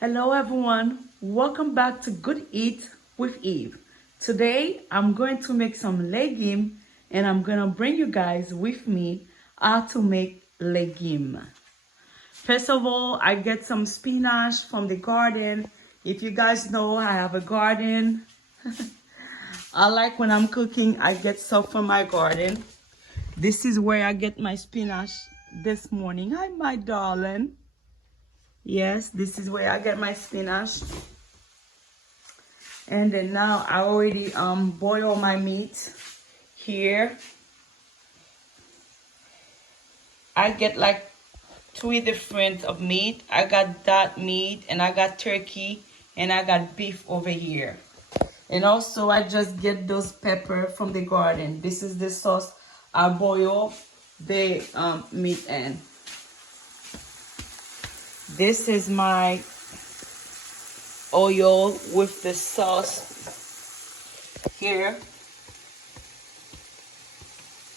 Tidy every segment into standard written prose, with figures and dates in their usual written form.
Hello everyone, welcome back to Good Eat with Eve. Today I'm going to make some legume and I'm going to bring you guys with me how to make legume. First of all, I get some spinach from the garden. If you guys know, I have a garden. I like when I'm cooking, I get stuff from my garden. This is where I get my spinach this morning. Hi, my darling. Yes, this is where I get my spinach. And then now I already boil my meat here. I get like three different of meat. I got that meat and I got turkey and I got beef over here. And also I just get those pepper from the garden. This is the sauce I boil the meat in. This is my oil with the sauce here.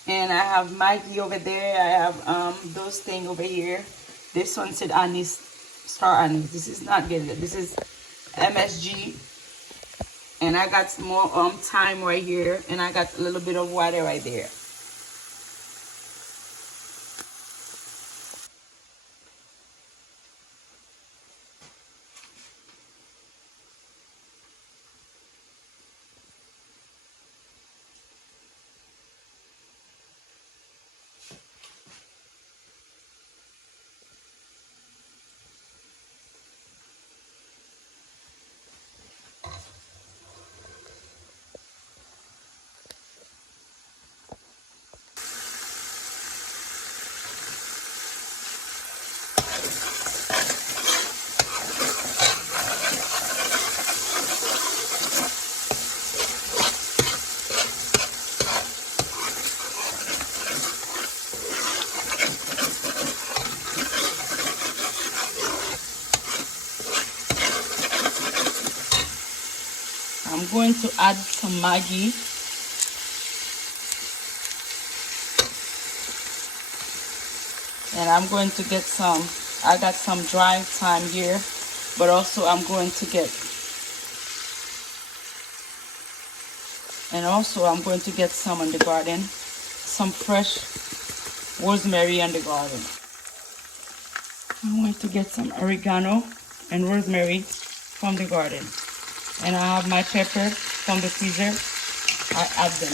And I have Maggie over there. I have those things over here. This one said anise, star anise. This is not good. This is MSG. And I got some more thyme right here. And I got a little bit of water right there. I'm going to add some Maggi. And I'm going to get some, I got some dry thyme here, but also I'm going to get, some in the garden, some fresh rosemary in the garden. I'm going to get some oregano and rosemary from the garden. And I have my pepper from the freezer. I add them.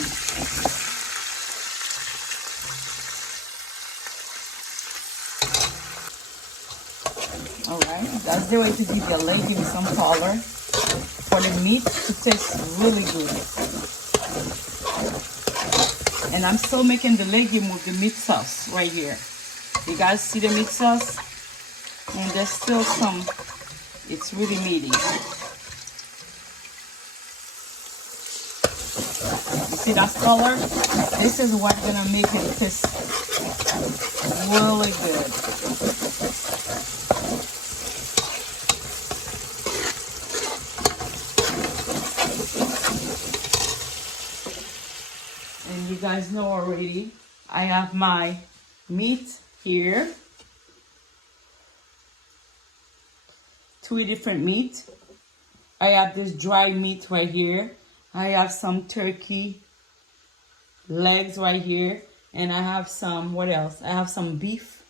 Alright, that's the way to give your legume some color for the meat to taste really good. And I'm still making the legume with the meat sauce right here. You guys see the meat sauce? And there's still some, it's really meaty. See that color? This is what's gonna make it taste really good. And you guys know already, I have my meat here. 3 different meat. I have this dry meat right here. I have some turkey legs right here. And I have some, what else? I have some beef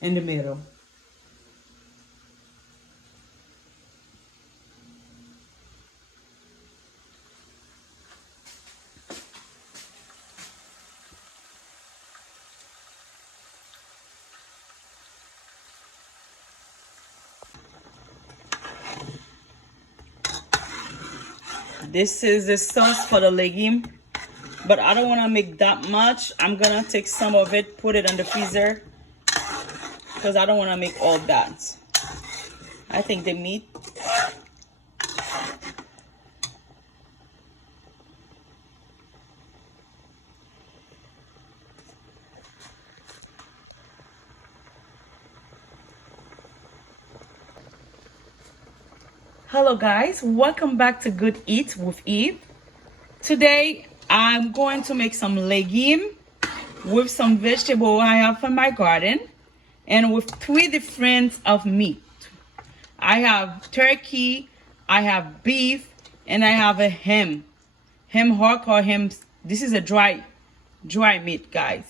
in the middle. This is the sauce for the legume, but I don't want to make that much. I'm gonna take some of it, put it in the freezer, because I don't want to make all that. I think the meat, hello guys, welcome back to Good Eat with Eve. Today I'm going to make some legume with some vegetable I have from my garden and with 3 different of meat. I have turkey, I have beef, and I have a ham. Ham hock or ham. This is a dry meat, guys.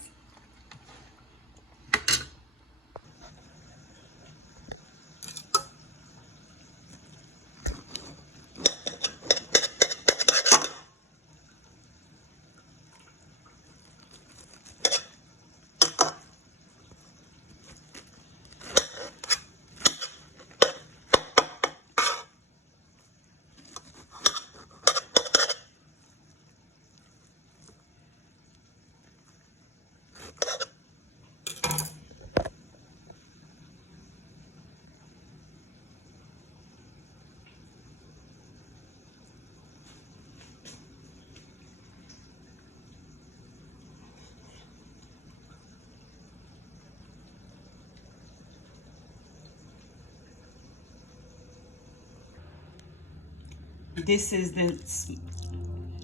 This is the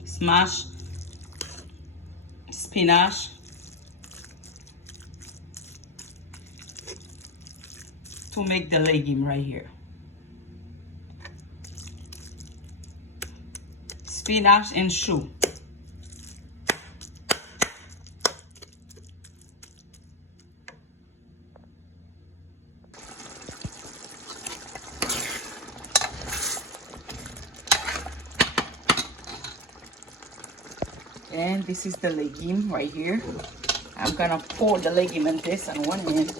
smashed spinach to make the legume right here. Spinach and choux. And this is the legume right here. I'm gonna pour the legume in this on one end.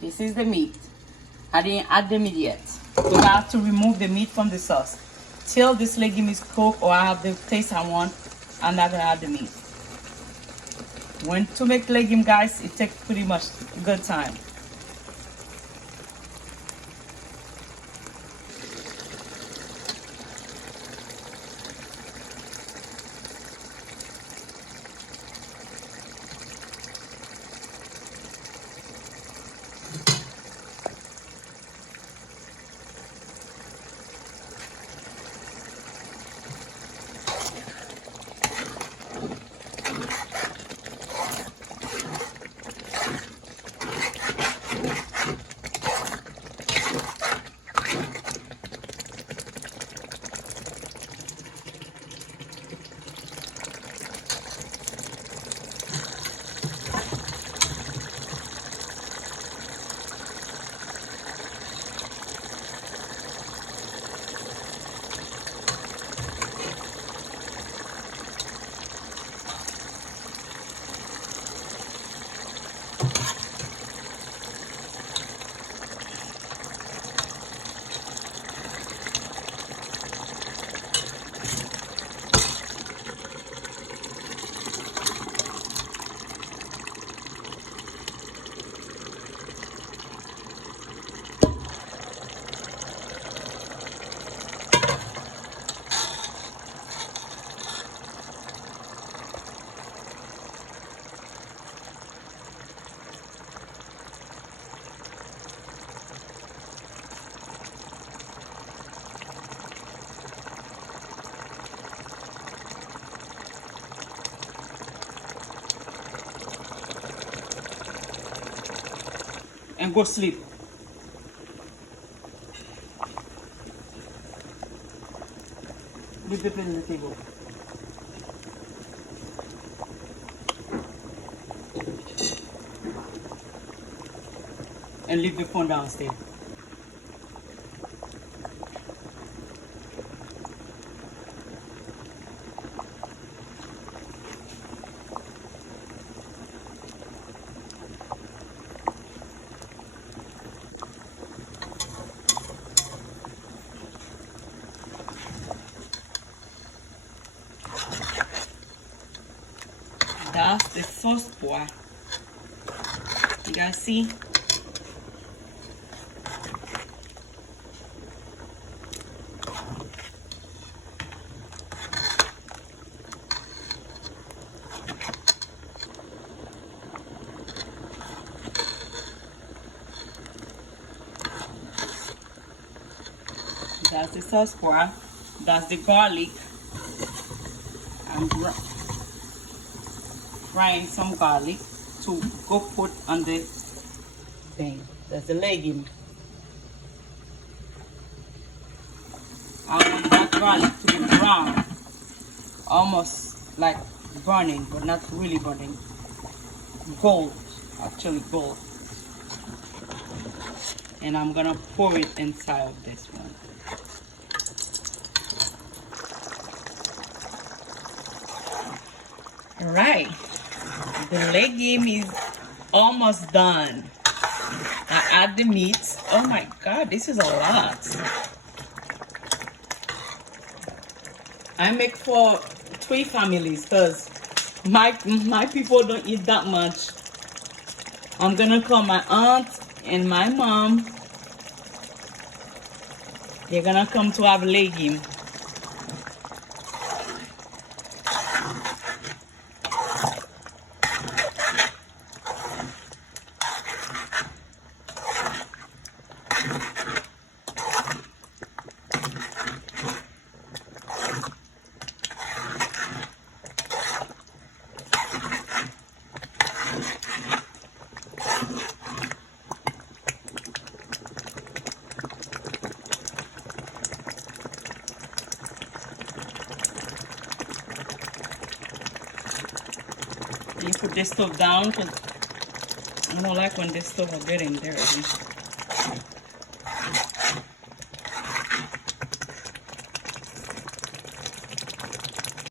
This is the meat. I didn't add the meat yet because I have to remove the meat from the sauce. Till this legume is cooked or I have the taste I want, I'm not gonna add the meat. When to make legume, guys, it takes pretty much a good time. and go sleep. Leave the plate on the table. And leave the phone downstairs. That's the first boy. You guys see? That's the sauce pour. That's the garlic. I'm frying some garlic to go put on the thing. That's the legume. I want that garlic to be brown. Almost like burning, but not really burning. Gold, actually gold. And I'm gonna pour it inside of this one. All right, the legume is almost done. I add the meat. Oh my God, this is a lot. I make for 3 families because my people don't eat that much. I'm gonna call my aunt and my mom. They're gonna come to have legume. You put this stove down because I don't like when this stove is getting dirty.